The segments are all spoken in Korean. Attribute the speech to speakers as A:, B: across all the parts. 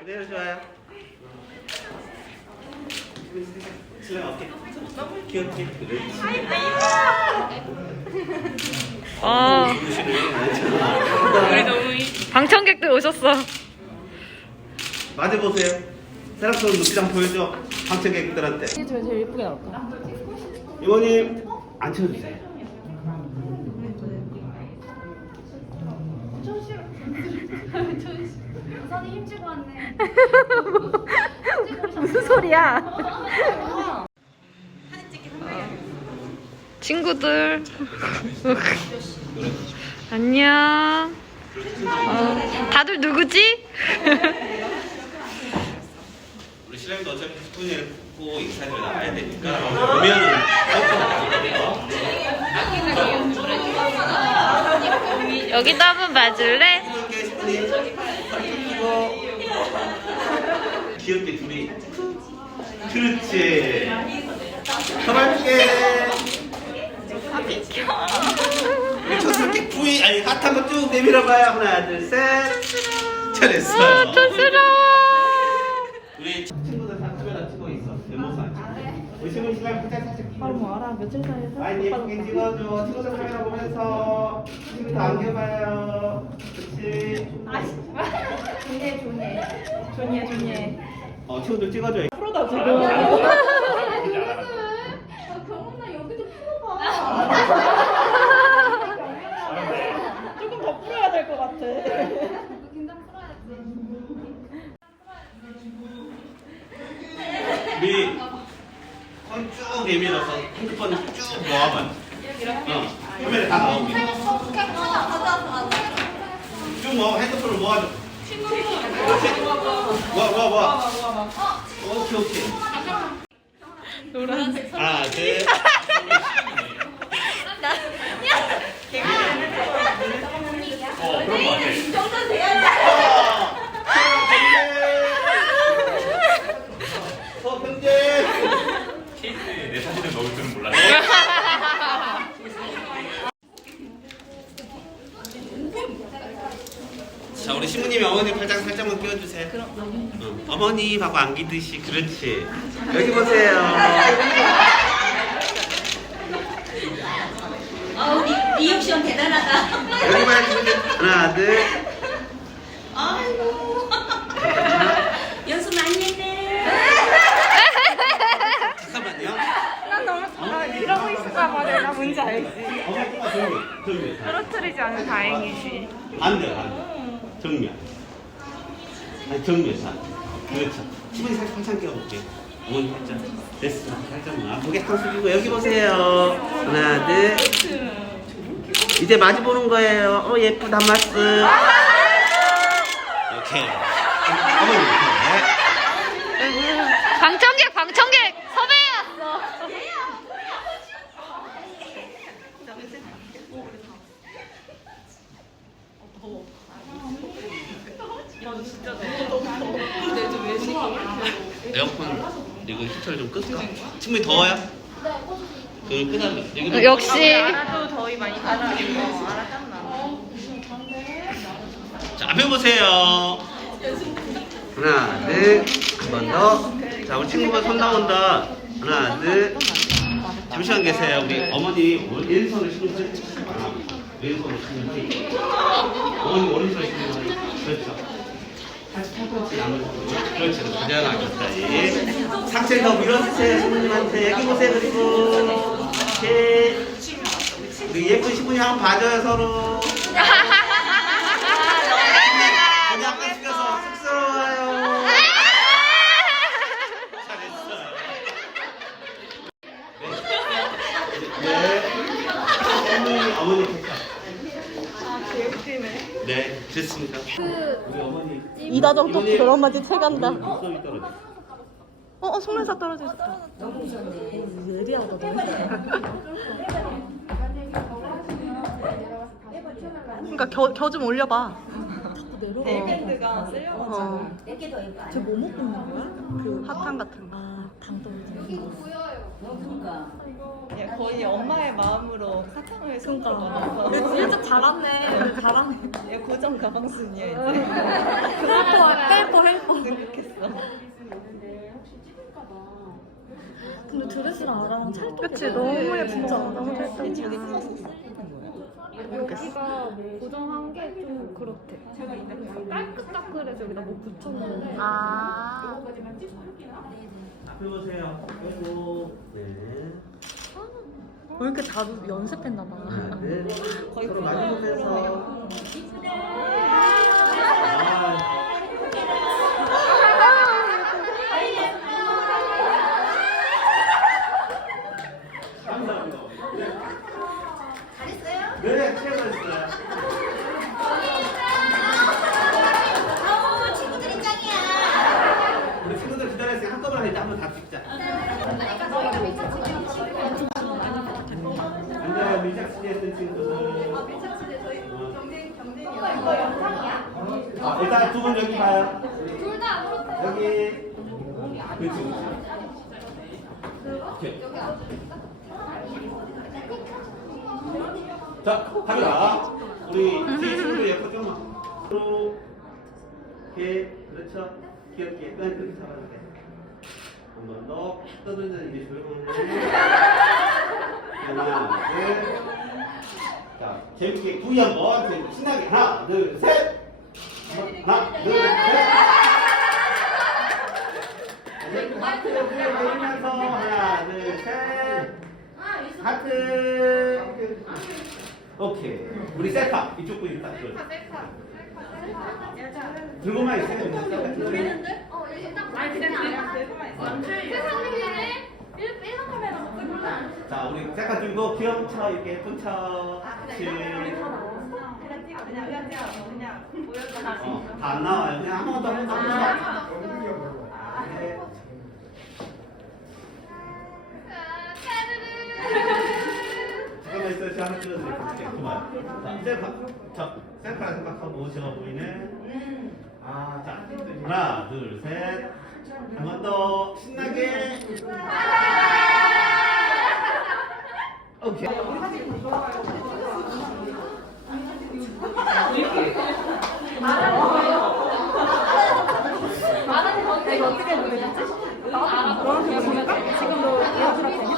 A: 그대로 좋아요.
B: 아. 방청객들 오셨어.
A: 맞아 보세요. 세라톤 눈빛 한번 보여줘. 방청객들한테.
B: 이게 제일 예쁘게 나올까?
A: 이모님 앉혀주세요.
C: 우선이 힘주고 왔네.
B: 무슨 소리야? 친구들. 안녕. 어, 다들 누구지?
A: 우리 신랑도 어차피 스푼을 고 인사를 나가야 되니까 오면은
B: 여기도 한번 봐줄래?
A: 이렇게 스푼이 끼고 귀엽게 둘이 그렇지. 서발게. 우리 촌스럽게 부위 아니 하트 한번 쭉 내밀어봐요. 하나 둘 셋. 잘했어요
B: 아, 촌스러워.
A: 우리 친구들 다 찍어다 찍고 있어. 뒷모습 안 찍고 우리 친구 신랑 살짝 살짝 바로 뭐 알아? 며칠 사이에 아니 예쁘게 찍어줘 찍어서 카메라 보면서. 친구 다 안겨봐요. 그렇지.
C: 좋네, 좋네.
B: 좋네, 좋네.
A: 어 친구들 찍어줘
B: 프로다 지금.
C: 경훈아 여기도 풀어봐.
B: 조금 더 풀어야 될 것 같아.
C: 긴장 풀어야지.
A: 우리 손쭉 내밀어서 핸드폰 쭉 모아봐 어 카메라 다 나오게 쭉 모아 핸드폰을 모아줘 모아 모아 모아 오케이 오케이
B: 노란색.
A: 하나 둘 어, 그런 거 같아.
C: 정도 돼야지.
A: 서평재.
D: 케이스에 내 사진을 넣을 줄은 몰랐네.
A: 자, 우리 신부님이 어머니 팔짱 살짝만 끼워주세요. 응. 어머니 하고 안기듯이 그렇지. 여기 보세요.
E: 아 우 리, 리액션 대단하다.
A: 여기 봐요. 하나, 둘.
E: 아이고 연습 많이 했네.
A: 잠깐만요.
B: 난 너무 아, 이러고 있을까 봐 내가 뭔지 알지.
A: 조금만 정면. 정면.
B: 떨어뜨리지 않으면 다행이지.
A: 안 돼요, 안 돼요. 정면. 아니, 정면. 자. 그 렇죠. 신부님 살짝 팔짱 끼워볼게요. 어머니 팔짱. 됐어. 살짝만. 고개 한 숙이고 여기 보세요. 하나, 둘. 이제 마주 보는 거예요. 어, 예쁘다, 마스. 오케이. 어머니, 이렇게.
B: 방청객, 방청객 섭외해 왔어.
A: 에어컨 이거 히터를 좀 끌까? 충분히 더워요? 그걸 끄달라. 이거
B: 역시.
F: 알아도 더위 많이 받아. 어, 알았잖아.
A: 자, 앞에 보세요. 하나, 둘, 한 번 더. 자, 우리 친구가 손 나온다. 하나, 둘. 잠시만 계세요. 우리 어머니 오- 왼손을 신고 서 왼손을 신고 어머니 오른손을 신고 그렇죠. 그렇죠. 나겠다. 상체 더 밀어주세요. 신부님한테. 여기 보세요. 그리고 오케이. 우리 예쁜 신부님 한번 봐줘요 서로. 그냥 약간 숙여서 쑥스러워요. 잘했어요. 네. 어머니, 어머니 택 네, 됐습니다. 우리 어머니.
B: 이다정 또 마디 채간다.
A: 눈썹이 떨어져.
B: 어, 어 속눈썹 떨어졌다. 예리하거든. 그러니까 겨겨좀 올려봐.
F: 밴드가 쓸려고.
B: 어,
E: 예뻐.
B: 쟤뭐 먹고 있는 거야? 그 사탕 같은 거. 당 떨어지는 거.
E: 그러니까.
F: 거의 엄마의 마음으로 사탕을 손으로
B: 그러니까.
F: 넣어서.
B: 일찍 잘하네. 잘하네.
F: 얘 고정 가방순이야 이제.
B: 헬퍼, 헬퍼, 헬퍼.
F: 생각했어.
B: 근데 드레스랑 아랑 찰떡. 그치, 너무 예쁘다. 진짜 너무
F: 쓰이는 거야?
C: 여기가 고정한 게 좀 그렇대. 깔끔따클해서 여기다 뭐 붙였는데.
B: 아.
A: 앞에 보세요. 그리고 네.
B: 왜 이렇게 자주 연습했나 봐.
A: 둘.
F: 거의
A: 서로. 맞으면서. 아, 감사합니다. 잘했어요? 네, 최고였어요.
E: 아우 친구들이 짱이야.
A: 우리 친구들 기다렸으니까 한꺼번에 이제 한번 다 찍자. 앉아요, 밀착시대 했던 친구들. 아, 밀착시대 저희 경쟁, 경쟁이요. 이거 영상이야? 아, 일단 두 분 여기 봐요.
C: 둘다 아무렇다.
A: 여기. 그렇지, 그렇지. 오케이. 자, 갑니다. 우리 뒤에 옆에 좀만. 이렇게, 그렇죠. 귀엽게. 그냥 그렇게 잡아도 돼. 한번 더. 떠들면 이제 조용히. 하나, 둘. 자, 재밌게 구이 한 번. 재밌게 신나게. 하나, 둘, 셋. 하나, 둘, 셋. 하트 그리면서 하나 둘 셋 하트 오케이 우리 셀카 이쪽 분이 딱 들고만 우리는데?
C: 어, 이렇게 딱. 아니, 그냥 그냥. 세상에 일- 일반 카메라 먹고.
A: 자 우리 셀카 들고 귀여운 척 이렇게 예쁜 척
C: 아,
A: 그치
F: 그냥 그냥 그냥 보여줘.
A: 어, 다 안 나와요. 그냥 아무것도 아무것도 아무것도 네. 잠깐만 있어요. 제가 하나 찍어드릴게요. 그만. 자 셀카 자 셀카 생각하고 제가 보이는? 아자 하나 둘 셋. 한 번 더 신나게. 오케이.
B: 이거 어떻게 보내지? 너한테 보낼까? 지금도 얘들아 되냐?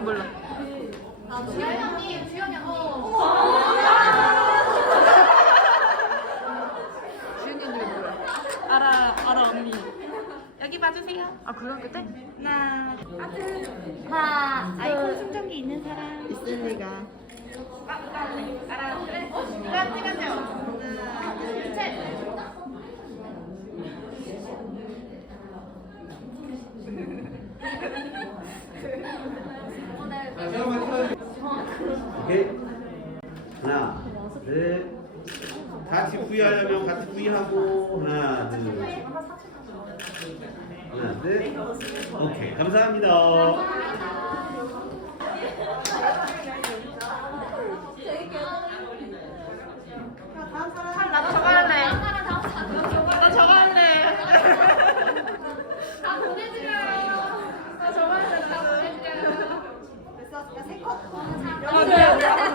B: 몰라.
C: 주현이 언니, 주현이 언니.
B: 주윤이 언니 뭐야? 알아, 알아 언니. 여기 봐주세요. 아 고등학교 때?
E: 하나, 하, 아이폰 충전기 있는 사람.
B: 있을 리가.
C: 알아, 그래. 어, 누가 찍었냐? 하나, 둘, 셋.
A: 자 잠깐만 찍어드릴게요 오케이 하나 감사합니다
C: 나도 저거 할래. 나 저거 할래. 다 보내드려요. 나 저거 할래. 다 보내드려요.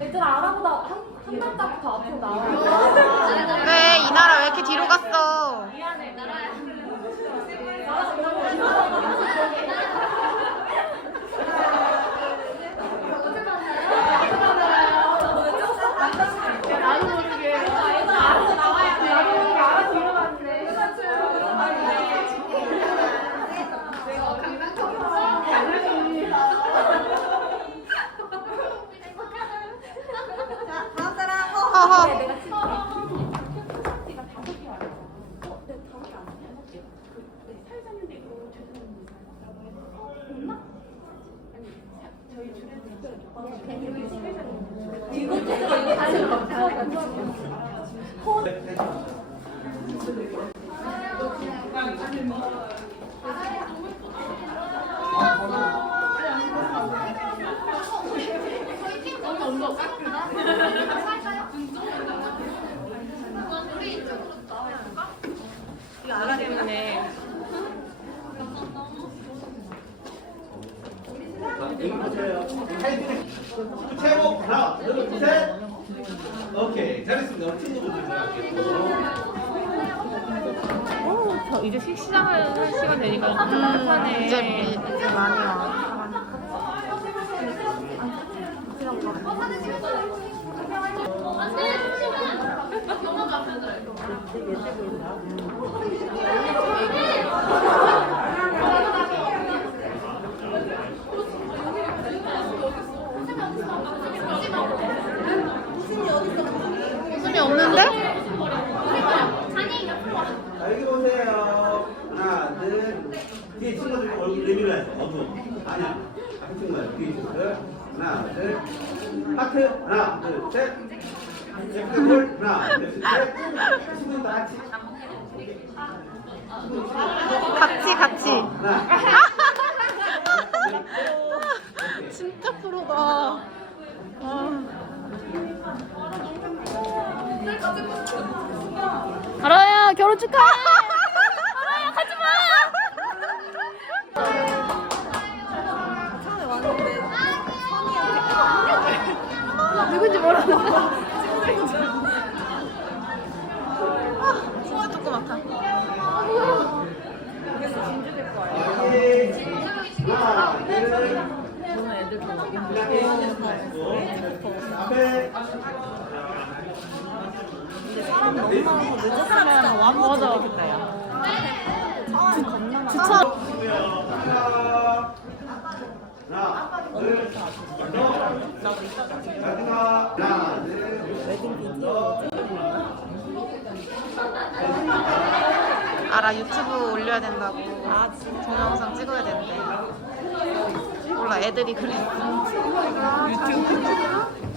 B: 얘들아 아라보다 한한 발짝부터 앞으로 나와.
G: 왜 이 나라 왜 이렇게 뒤로 갔어?
C: 나도 모르게. 알아서 나와야 돼. 나도 모르게 알아서 들어갔네. 내가 강남청에서
G: 허허
A: 여기 보세요. 최고 하나, 둘, 셋.
C: 저 이제 식시장을 시간 되니까 따뜻하네.
G: 이제 비, 이제 많이 와. 웃음이 없는데?
A: 자, 여기 보세요. 하나, 둘. 뒤에 친구들 얼굴 내밀어야 돼. 어두. 아니야. 앞에 친구들. 친구들. 하나, 둘. 하트. 하나, 둘, 셋. 예쁘게 하나, 둘, 셋. 친구들 다 같이.
G: 같이, 같이. 진짜 프로다.
C: 알아야 결혼 축하해. 알아야 가지 마. 누군지 모르는데.
G: 진짜 조그맣다.
A: 하나, 둘. 앞에.
F: 사람 너무 많아서 늦었으면 좋겠다 야.
G: 추천.
A: 하나, 둘, 하나, 둘.
G: 알아, 유튜브 올려야 된다고. 아, 동영상 찍어야 된대. 몰라, 애들이 그랬어. 유튜브?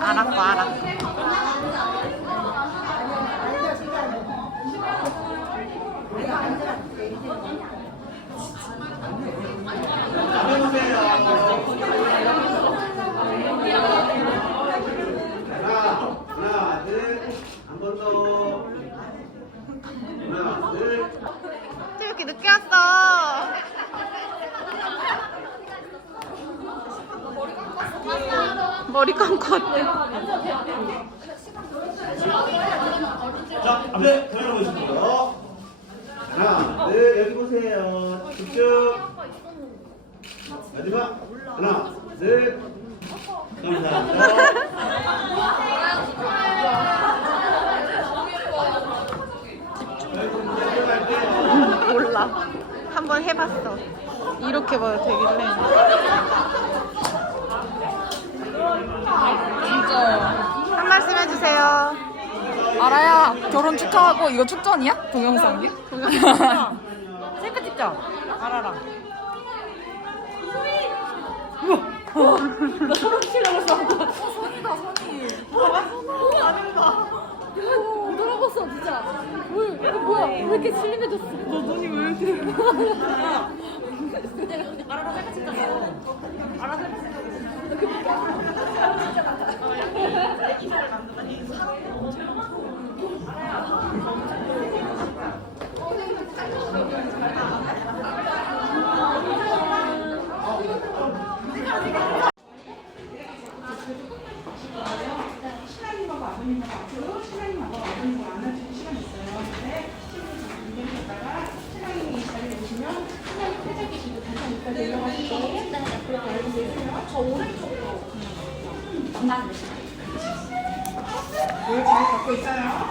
G: 알았고, 알았고.
A: 잡아보세요. 하나, 하나, 둘. 한 번 더. 하나, 둘.
G: 왜 이렇게 늦게 왔어? 머리 감고 왔대.
A: 자, 앞에 카메라 보시고요. 하나, 둘, 여기 보세요. 집중. 마지막. 하나, 둘. 감사합니다.
G: 몰라. 한번 해봤어. 이렇게 봐도 되길래. 한 말씀 해주세요.
B: 알아야 결혼 축하하고 이거 축전이야? 동영상이?
F: 셀카 찍자. 알아라.
C: 못
H: người ta đó